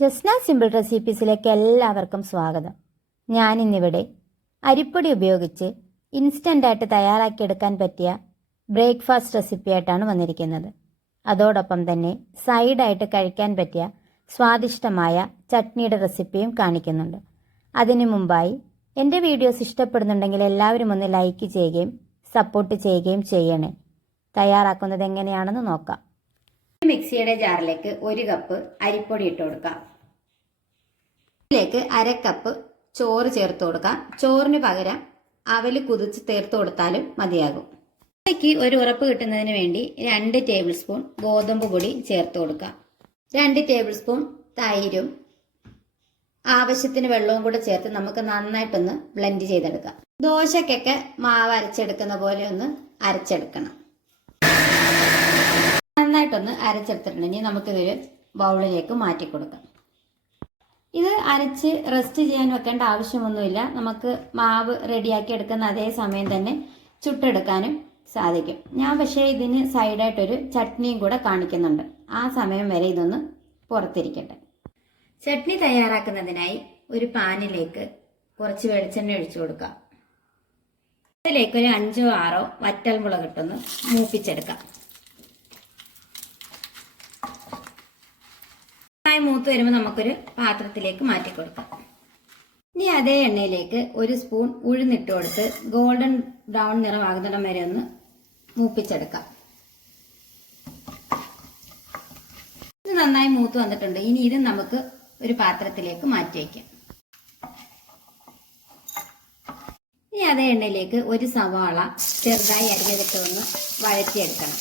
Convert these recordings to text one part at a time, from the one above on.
Jasna simple റെസിപ്പീസിലേക്ക് എല്ലാവർക്കും സ്വാഗതം. ഞാനിന്നിവിടെ അരിപ്പൊടി ഉപയോഗിച്ച് ഇൻസ്റ്റൻ്റായിട്ട് തയ്യാറാക്കിയെടുക്കാൻ പറ്റിയ ബ്രേക്ക്ഫാസ്റ്റ് റെസിപ്പിയായിട്ടാണ് വന്നിരിക്കുന്നത്. അതോടൊപ്പം തന്നെ സൈഡായിട്ട് കഴിക്കാൻ പറ്റിയ സ്വാദിഷ്ടമായ ചട്നിയുടെ റെസിപ്പിയും കാണിക്കുന്നുണ്ട്. അതിനു മുമ്പായി എൻ്റെ വീഡിയോസ് ഇഷ്ടപ്പെടുന്നുണ്ടെങ്കിൽ എല്ലാവരും ഒന്ന് ലൈക്ക് ചെയ്യുകയും സപ്പോർട്ട് ചെയ്യുകയും ചെയ്യണേ. തയ്യാറാക്കുന്നത് എങ്ങനെയാണെന്ന് നോക്കാം. മിക്സിയുടെ ജാറിലേക്ക് 1 കപ്പ് അരിപ്പൊടി ഇട്ട് കൊടുക്കാം. ഇതിലേക്ക് 1/2 കപ്പ് ചോറ് ചേർത്ത് കൊടുക്കാം. ചോറിന് പകരം അവല് കുതിച്ച് ചേർത്ത് കൊടുത്താലും മതിയാകും. ഇതിലേക്ക് ഒരു ഉറപ്പ് കിട്ടുന്നതിന് വേണ്ടി 2 ടേബിൾ സ്പൂൺ ഗോതമ്പ് പൊടി ചേർത്ത് കൊടുക്കാം. 2 ടേബിൾ സ്പൂൺ തൈരും ആവശ്യത്തിന് വെള്ളവും കൂടെ ചേർത്ത് നമുക്ക് നന്നായിട്ടൊന്ന് ബ്ലെൻഡ് ചെയ്തെടുക്കാം. ദോശക്കൊക്കെ മാവ് അരച്ചെടുക്കുന്ന പോലെ ഒന്ന് അരച്ചെടുക്കണം. നന്നായിട്ടൊന്ന് അരച്ചെടുത്തിട്ടുണ്ടെങ്കിൽ നമുക്കിതൊരു ബൗളിലേക്ക് മാറ്റി കൊടുക്കാം. ഇത് അരച്ച് റെസ്റ്റ് ചെയ്യാൻ വെക്കേണ്ട ആവശ്യമൊന്നുമില്ല. നമുക്ക് മാവ് റെഡിയാക്കി എടുക്കുന്ന അതേ സമയം തന്നെ ചുട്ടെടുക്കാനും സാധിക്കും. ഞാൻ പക്ഷേ ഇതിന് സൈഡായിട്ടൊരു ചട്നിയും കൂടെ കാണിക്കുന്നുണ്ട്. ആ സമയം വരെ ഇതൊന്ന് പുറത്തിരിക്കട്ടെ. ചട്നി തയ്യാറാക്കുന്നതിനായി ഒരു പാനിലേക്ക് കുറച്ച് വെളിച്ചെണ്ണ ഒഴിച്ചു കൊടുക്കാം. അതിലേക്ക് ഒരു 5 or 6 വറ്റൽമുളക് ഇട്ടൊന്ന് മൂപ്പിച്ചെടുക്കാം. മൂത്ത് വരുമ്പോൾ നമുക്കൊരു പാത്രത്തിലേക്ക് മാറ്റി കൊടുക്കാം. ഇനി അതേ എണ്ണയിലേക്ക് 1 സ്പൂൺ ഉഴുന്നിട്ട് കൊടുത്ത് ഗോൾഡൻ ബ്രൗൺ നിറമാകുന്നിടം വരെ ഒന്ന് മൂപ്പിച്ചെടുക്കാം. ഇത് നന്നായി മൂത്ത് വന്നിട്ടുണ്ട്. ഇനി ഇത് നമുക്ക് ഒരു പാത്രത്തിലേക്ക് മാറ്റി വയ്ക്കാം. ഇനി അതേ എണ്ണയിലേക്ക് 1 സവാള ചെറുതായി അരിഞ്ഞതിട്ട് ഒന്ന് വഴറ്റിയെടുക്കണം.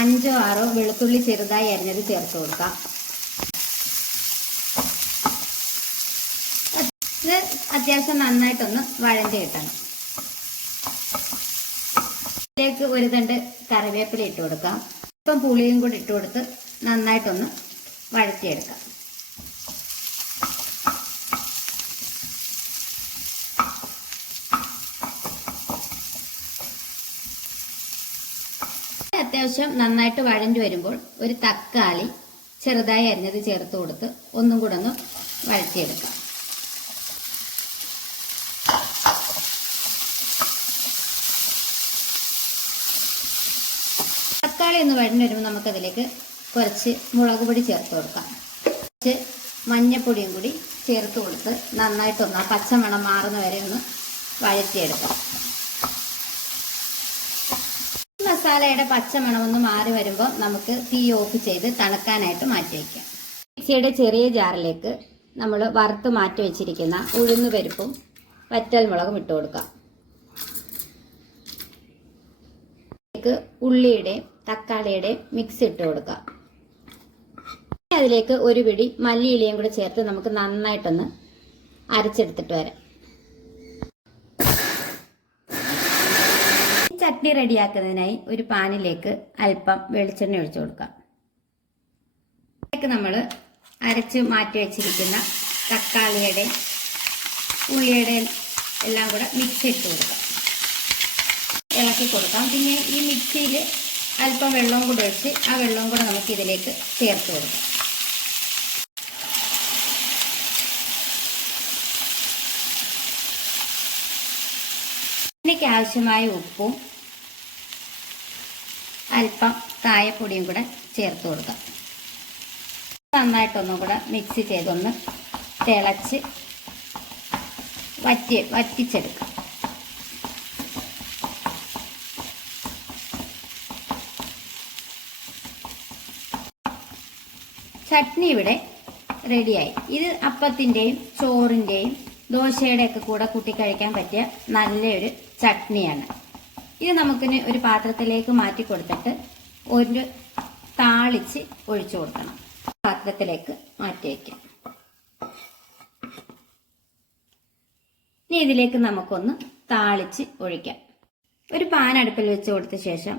5 or 6 വെളുത്തുള്ളി ചെറുതായി അരിഞ്ഞത് ചേർത്ത് കൊടുക്കാം. ഇത് അത്യാവശ്യം നന്നായിട്ടൊന്ന് വഴറ്റി കിട്ടണം. ഇതിലേക്ക് 1 തണ്ട് കറിവേപ്പില ഇട്ട് കൊടുക്കാം. ഇപ്പം പുളിയും കൂടി ഇട്ട് കൊടുത്ത് നന്നായിട്ടൊന്ന് വഴറ്റിയെടുക്കാം. അത്യാവശ്യം നന്നായിട്ട് വഴഞ്ഞു വരുമ്പോൾ 1 തക്കാളി ചെറുതായി അരിഞ്ഞത് ചേർത്ത് കൊടുത്ത് ഒന്നും കൂടെ ഒന്ന് വഴറ്റിയെടുക്കാം. തക്കാളി ഒന്ന് വഴഞ്ഞു വരുമ്പോൾ നമുക്കതിലേക്ക് കുറച്ച് മുളക് പൊടി ചേർത്ത് കൊടുക്കാം. കുറച്ച് മഞ്ഞപ്പൊടിയും കൂടി ചേർത്ത് കൊടുത്ത് നന്നായിട്ടൊന്ന് ആ പച്ചമണം മാറുന്ന വരെ ഒന്ന് വഴറ്റിയെടുക്കാം. മസാലയുടെ പച്ചമണമൊന്ന് മാറി വരുമ്പോൾ നമുക്ക് തീ ഓഫ് ചെയ്ത് തണുക്കാനായിട്ട് മാറ്റി വയ്ക്കാം. മിക്സിയുടെ ചെറിയ ജാറിലേക്ക് നമ്മൾ വറുത്ത് മാറ്റി വെച്ചിരിക്കുന്ന ഉഴുന്ന് പരിപ്പും വറ്റൽമുളകും ഇട്ട് കൊടുക്കാം. അതിലേക്ക് ഉള്ളിയുടെയും തക്കാളിയുടെയും മിക്സ് ഇട്ട് കൊടുക്കാം. അതിലേക്ക് 1 പിടി മല്ലിയിലയും കൂടെ ചേർത്ത് നമുക്ക് നന്നായിട്ടൊന്ന് അരച്ചെടുത്തിട്ട് വരാം. ചട്നി റെഡിയാക്കുന്നതിനായി ഒരു പാനിലേക്ക് അല്പം വെളിച്ചെണ്ണ ഒഴിച്ചു കൊടുക്കാം. അതിലേക്ക് നമ്മൾ അരച്ച് മാറ്റി വെച്ചിരിക്കുന്ന തക്കാളിയുടെ ഉള്ളിയുടെ എല്ലാം കൂടെ മിക്സ് ഇട്ട് കൊടുക്കാം. ഇളക്കി കൊടുക്കാം. പിന്നെ ഈ മിക്സിയിൽ അല്പം വെള്ളവും കൂടെ ഒഴിച്ച് ആ വെള്ളവും കൂടെ നമുക്ക് ഇതിലേക്ക് ചേർത്ത് കൊടുക്കാം. ഇതിലേക്ക് ആവശ്യമായ ഉപ്പും അല്പം കായപ്പൊടിയും കൂടെ ചേർത്ത് കൊടുക്കാം. നന്നായിട്ടൊന്നും കൂടെ മിക്സ് ചെയ്തൊന്ന് തിളച്ച് വറ്റിച്ചെടുക്കാം. ചട്നി ഇവിടെ റെഡിയായി. ഇത് അപ്പത്തിൻ്റെയും ചോറിൻ്റെയും ദോശയുടെയൊക്കെ കൂടെ കൂട്ടി കഴിക്കാൻ പറ്റിയ നല്ലൊരു ചട്നിയാണ്. ഇത് നമുക്കിന് ഒരു പാത്രത്തിലേക്ക് മാറ്റി കൊടുത്തിട്ട് ഒരു താളിച്ച് ഒഴിച്ചു കൊടുക്കണം. പാത്രത്തിലേക്ക് മാറ്റി വയ്ക്കാം. ഇനി ഇതിലേക്ക് നമുക്കൊന്ന് താളിച്ച് ഒഴിക്കാം. ഒരു പാൻ അടുപ്പിൽ വെച്ച് കൊടുത്ത ശേഷം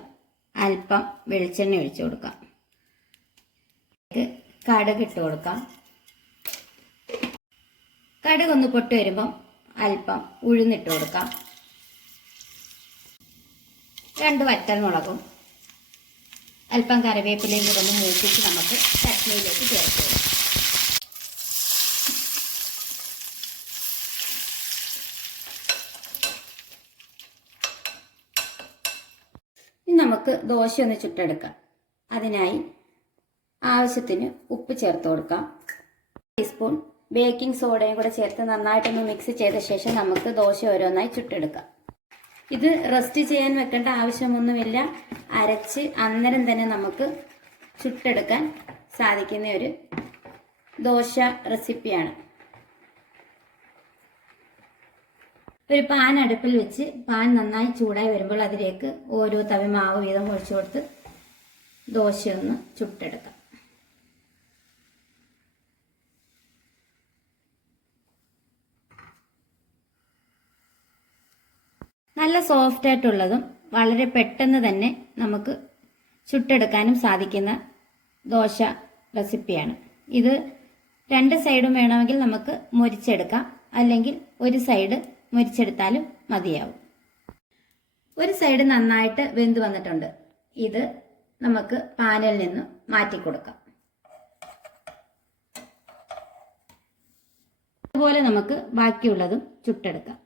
അല്പം വെളിച്ചെണ്ണ ഒഴിച്ചു കൊടുക്കാം. കടുക് ഇട്ട് കൊടുക്കാം. കടുകൊന്ന് പൊട്ടി വരുമ്പം അല്പം ഉഴുന്നിട്ട് കൊടുക്കാം. 2 വറ്റൽമുളകും അല്പം കറിവേപ്പിലയും കൂടെ ഒന്ന് മൂപ്പിച്ച് നമുക്ക് ചട്നിയിലേക്ക് ചേർത്ത് കൊടുക്കാം. ഇനി നമുക്ക് ദോശ ഒന്ന് ചുട്ടെടുക്കാം. അതിനായി ആവശ്യത്തിന് ഉപ്പ് ചേർത്ത് കൊടുക്കാം. 1 ടീസ്പൂൺ ബേക്കിംഗ് സോഡയും കൂടെ ചേർത്ത് നന്നായിട്ടൊന്ന് മിക്സ് ചെയ്ത ശേഷം നമുക്ക് ദോശ ഓരോന്നായി ചുട്ടെടുക്കാം. ഇത് റെസ്റ്റ് ചെയ്യാൻ വെക്കേണ്ട ആവശ്യമൊന്നുമില്ല. അരച്ച് അന്നേരം തന്നെ നമുക്ക് ചുട്ടെടുക്കാൻ സാധിക്കുന്ന ഒരു ദോശ റെസിപ്പിയാണ്. ഒരു പാൻ അടുപ്പിൽ വെച്ച് പാൻ നന്നായി ചൂടായി വരുമ്പോൾ അതിലേക്ക് ഓരോ തവി മാവ് വീതം ഒഴിച്ചു കൊടുത്ത് ദോശയൊന്ന് ചുട്ടെടുക്കാം. നല്ല സോഫ്റ്റ് ആയിട്ടുള്ളതും വളരെ പെട്ടെന്ന് തന്നെ നമുക്ക് ചുട്ടെടുക്കാനും സാധിക്കുന്ന ദോശ റെസിപ്പിയാണ്. ഇത് 2 സൈഡും വേണമെങ്കിൽ നമുക്ക് മൊരിച്ചെടുക്കാം, അല്ലെങ്കിൽ ഒരു സൈഡ് മൊരിച്ചെടുത്താലും മതിയാവും. ഒരു സൈഡ് നന്നായിട്ട് വെന്ത് വന്നിട്ടുണ്ട്. ഇത് നമുക്ക് പാനിൽ നിന്ന് മാറ്റി കൊടുക്കാം. അതുപോലെ നമുക്ക് ബാക്കിയുള്ളതും ചുട്ടെടുക്കാം.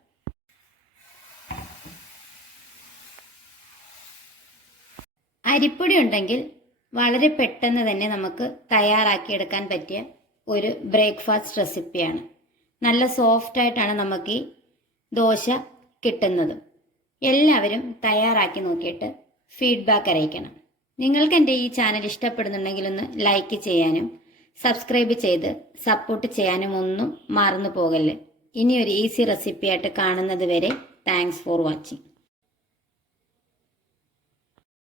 അരിപ്പൊടി ഉണ്ടെങ്കിൽ വളരെ പെട്ടെന്ന് തന്നെ നമുക്ക് തയ്യാറാക്കിയെടുക്കാൻ പറ്റിയ ഒരു ബ്രേക്ക്ഫാസ്റ്റ് റെസിപ്പിയാണ്. നല്ല സോഫ്റ്റ് ആയിട്ടാണ് നമുക്ക് ഈ ദോശ കിട്ടുന്നത്. എല്ലാവരും തയ്യാറാക്കി നോക്കിയിട്ട് ഫീഡ്ബാക്ക് അറിയിക്കണം. നിങ്ങൾക്ക് എൻ്റെ ഈ ചാനൽ ഇഷ്ടപ്പെടുന്നുണ്ടെങ്കിൽ ഒന്ന് ലൈക്ക് ചെയ്യാനും സബ്സ്ക്രൈബ് ചെയ്ത് സപ്പോർട്ട് ചെയ്യാനും ഒന്നും മറന്നു പോകല്ലേ. ഇനിയൊരു ഈസി റെസിപ്പിയായിട്ട് കാണുന്നത് വരെ താങ്ക്സ് ഫോർ വാച്ചിങ്.